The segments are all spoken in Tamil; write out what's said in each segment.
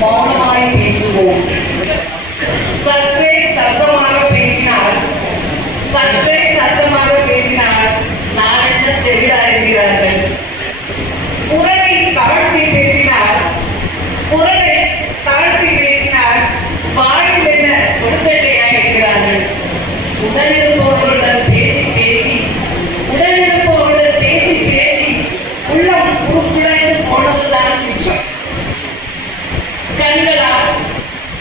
மௌனமாய் பேசுவோம். சற்றே சத்தமாக பேசினால் நான் என்ன செவிடா இருக்கிறார்கள். குரலை தாழ்த்தி பேசினால் வாயில் என்ன கொடுக்கட்டையா இருக்கிறார்கள். உடனிருப்பவர்களுடன் பேசி உள்ளம் உருக்குலைந்து போனதுதான் மிச்சம். கண்களால்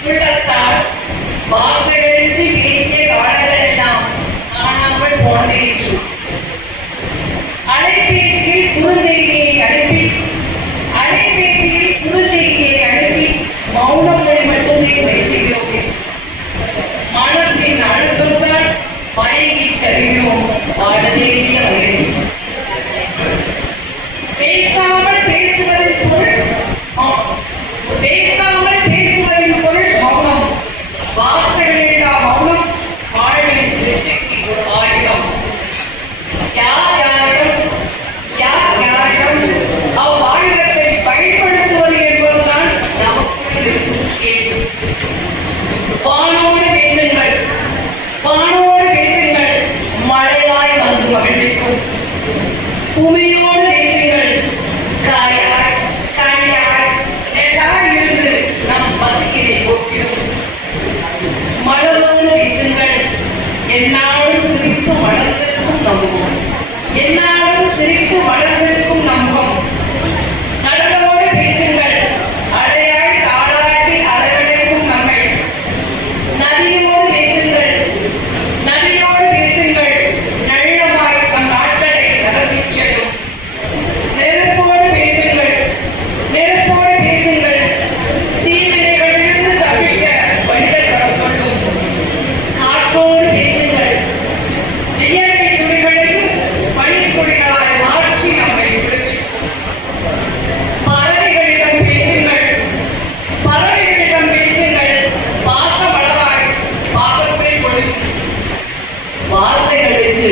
உள்ளத்தால் வார்த்தைகளின்றி பேசிய காலங்கள் எல்லாம் காணாமல் போனதே. அலைபேசியில் குறுஞ்செய்தியை அனுப்பி மௌனங்களை மட்டுமே பேசுகிறோம். மனத்தின் அழுத்தத்தால் மயங்கி சரிகிறோம். வாழ தேடிய வகையில் பேசாமல் பேசுவதின் பொருள் மௌனம். வார்த்தைகளில்லா மௌனம் வாழ்வின் வெற்றிக்கு ஒரு ஆயுதம். யாரிடம் அவ்வாயுதத்தை பயன்படுத்துவது என்பதுதான் நமக்குள் இருக்கும் கேள்வி. வானோடு பேசுங்கள், மழையாய் வந்து மகிழ்விக்கும். பூமியோடு பேசுங்கள், இருந்து நம் பசியை போக்கிடும். மலரோடு பேசுங்கள், என்னாலும் சிரித்து வளர்ந்திருக்கும் நம்பும். கடலோடு பேசுங்கள், அலையாய் தாளாட்டி அரவணைக்கும் நம்மை. நதியோடு பேசுங்கள், நல்லமாய் தம் நாட்களை நடத்திச் செல்லும். நெருப்போடு பேசுங்கள், தீவினைகளிலிருந்து தப்பிக்க வழிகள் வர சொல்லும். காற்றோடு பேசுங்கள், இயற்கை துளிகளையும் பனித்துளிகளாய் மாற்றி நம்மை விடுவிக்கும். பறவைகளிடம் பேசுங்கள், பாசமளவாய் பாசத்தை கொடுக்கும். வார்த்தைகளுக்கு